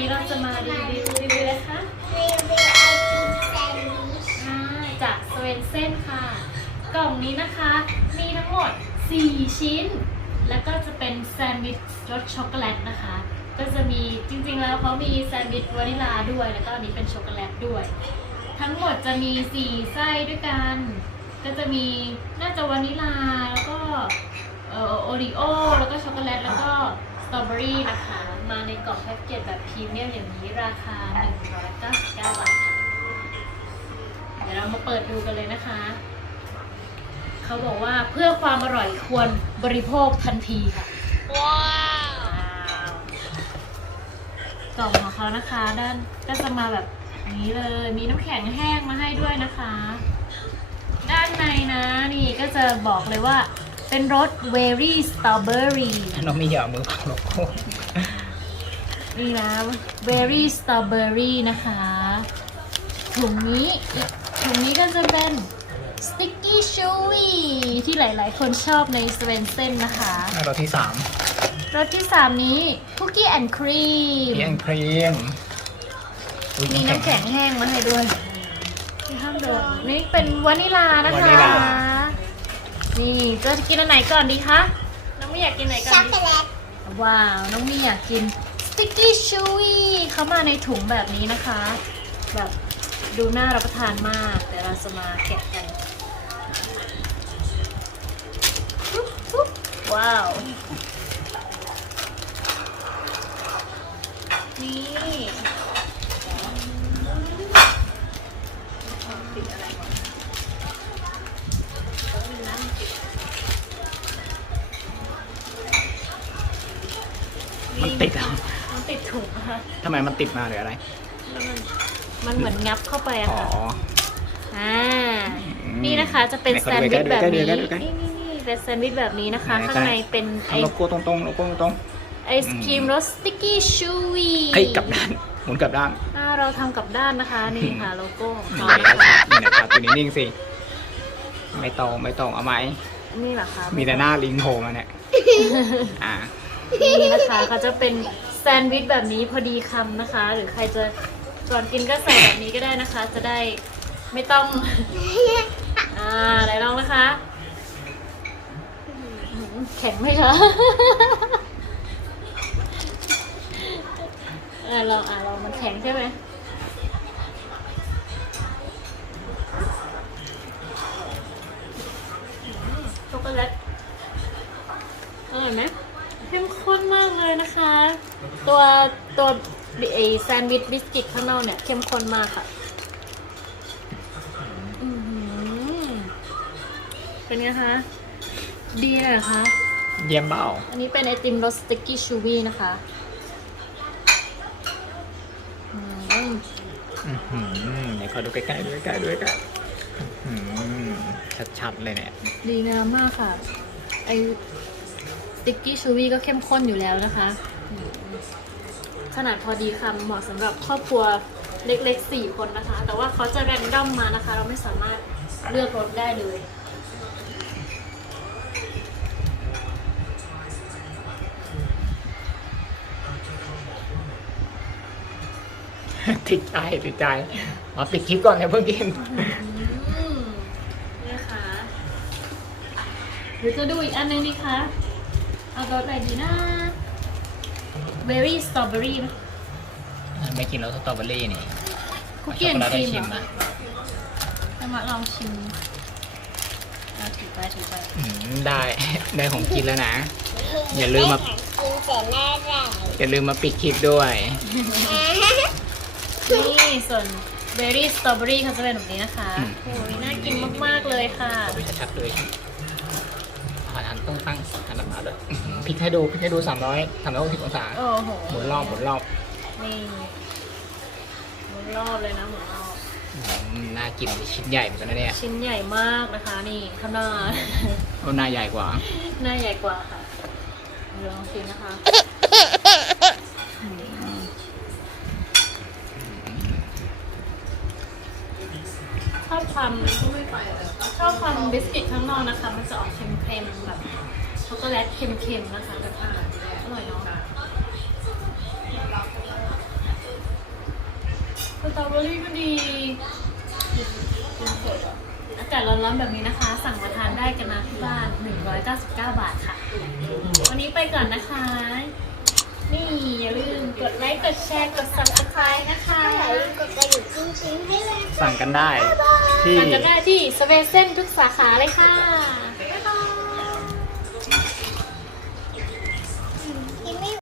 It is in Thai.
นี้เราจะมารีวิวรีวิวเลยคะรีวิวไอติมแซนด์วิชอ่าจากสเวนเซ่นค่ะ กล่องนี้นะคะมีทั้งหมด 4 ชิ้น แล้วก็จะเป็นแซนด์วิชรสช็อกโกแลตนะคะ ก็จะมีจริงๆแล้วเขามีแซนด์วิชวานิลาด้วย แล้วก็อันนี้เป็นช็อกโกแลตด้วย ทั้งหมดจะมี 4 ไส้ด้วยกัน ก็จะมีน่าจะวานิลาแล้วก็โอริโอแล้วก็ช็อกโกแลตแล้วก็สตรอเบอรี่นะคะ มาในกล่องแพ็กเกจแบบพรีเมียมอย่างนี้ราคา 199 บาทค่ะเดี๋ยวเรามาเปิดดูกันเลยนะคะ เขาบอกว่าเพื่อความอร่อยควรบริโภคทันทีค่ะ ว้าวกล่องของเขานะคะ ด้านก็จะมาแบบนี้เลย มีน้ำแข็งแห้งมาให้ด้วยนะคะ ด้านในนะนี่ก็จะบอกเลยว่าเป็นรสเวอรี่สตรอเบอรี่ น้องมีเหยามือพังโลโก้ นี่นะเบอรี่สตรอเบอรี่นะคะถุงนี้อีกถุงนี้ก็จะเป็นสติกกี้ชูวี่ที่หลาย ๆ คนชอบในสเวนเซนนะคะรสที่สามรสที่3นี้คุกกี้แอนด์ครีมเพียงครีมอุ๊ยมีน้ำแข็งแห้งมาให้ด้วยที่ห้ามโดนนี่เป็นวานิลานะคะวานิลา นี่จะกินอันไหนก่อนดีคะน้องไม่อยากกินไหนก่ช็ออนกดีโกแลตว้าว น้องมีอยากกินส ติกกี้ชูวี่เขามาในถุงแบบนี้นะคะ แบบดูน่ารับประทานมากเดี๋ยวเราจะมาแกะกันว้าว นี่ปิดอะไรก่อนแป๊บนึงนะมันติดอะ ติดถุงอะค่ะทำไมมันติดมาหรืออะไร แล้วมันมันเหมือนงับเข้าไปอะอ๋อค่ะอ่าอืมนี่นะคะจะเป็นไหนแซขอนดูด์วิชแบบใกล้ๆดูนี้ใกล้ๆดูใกล้ๆนี่นี่นี่เป็นแซนด์วิชแบบนี้นะคะไหนข้างในเป็นไอโลโก้ตรงๆโลโก้ตรงไอศครีมรสสติกกี้ชูวีๆเฮ้ยกลับด้านหมุนกลับด้าน อ่าเราทำกับด้านนะคะ นี่ค่ะโลโก้ของนี่เขานะนะคคะรับนี่นะครับตัวนี้นิ่งสิ ไม่ตรงไม่ตรงเอาไหม นี่เหรอคะ มีแต่หน้าลิงโผล่มาเนี่ย อ่า นี่นะคะเขาจะเป็น แซนด์วิชแบบนี้พอดีคำนะคะ หรือใครจะก่อนกินก็ใส่แบบนี้ก็ได้นะคะ จะได้ไม่ต้อง อ่าไหนลองนะคะแข็งไหมคะอ่าลองอ่าลองมันแข็งใช่ไหมช็อกโกแลตอร่อยไหม เข้มข้นมากเลยนะคะ ตัวตัวไอแซนด์วิชบิสกิตข้างนอกเนี่ยเข้มข้นมากค่ะอือหือเป็นไงคะ ดีเลยเหรอคะ เยี่ยมเบ้าอันนี้เป็นไอติมรสสติกกี้ชูวี่นะคะอืมอื้อหือเดี๋ยวขอดูใกล้ๆดูใกล้ๆดูใกล้ๆอื้อหือชัดๆเลยเนี่ย ดีงามมากค่ะ ไอส ติกกี้ชูวี่ก็เข้มข้นอยู่แล้วนะคะอืมขนาดพอดีคำเหมาะสำหรับครอบครัวเล็กๆสี่คนนะคะ แต่ว่าเขาจะแรนดอมมานะคะ เราไม่สามารถเลือกรสได้เลยติดใจติดใจมาปิดคลิปก่อนเลยเพิ่งกินอืมนี่นะคะหรือจะดูอีกอันนึงดีคะ เอารสอะไรดีนะเบอร์รี่สตรอเบอรี่ไหมไม่กินแล้วสตรอเบอรี่นี่คุกกี้แอนด์ครีมชิมเหรอนะจะมาลองชิมเอาถือไปถือไปอืมได้ ได้ของกินแล้วนะ อย่าลืมมา กินเสร็จแน่เลยอย่าลืมมาปิดคลิปด้วย นี่ส่วนเบอร์รี่สตรอเบอรี่เขาจะเป็นแบบนี้นะคะอืม โอ้ยน่ากินมากๆเลยค่ะดูชัดๆเลย อาหารต้องตั้งหันหลังมาด้วยอื้อหือพลิกให้ดูพลิกให้ดูสามร้อยสามร้อยหกสิบองศาโอ้โหหมุนรอบหมุนรอบนี่หมุนรอบเลยนะหมุนรอบอืมน่ากินชิ้นใหญ่เหมือนกันนะเนี่ยชิ้นใหญ่มากนะคะนี่ข้างหน้าโอ้หน้าใหญ่กว่า หน้าใหญ่กว่าค่ะเดี๋ยวลองชิมนะคะชอบความ ชอบความบิสกิตข้างนอกนะคะ มันจะออกเค็มๆแบบช็อกโกแลตเค็มๆนะคะแบบอร่อยเนาะตรอเบอรี่ก็ดีอากาศร้อนๆแบบนี้นะคะ สั่งมาทานได้กันนะที่บ้าน 199 บาทค่ะ วันนี้ไปก่อนนะคะ นี่อย่าลืมกดไลค์ กดแชร์ กด subscribe นะคะ อย่าลืมกดกระดิ่งจริงให้เลย สั่งกันได้ที่ สั่งกันได้ที่สเปเซนทุกสาขาเลยค่ะ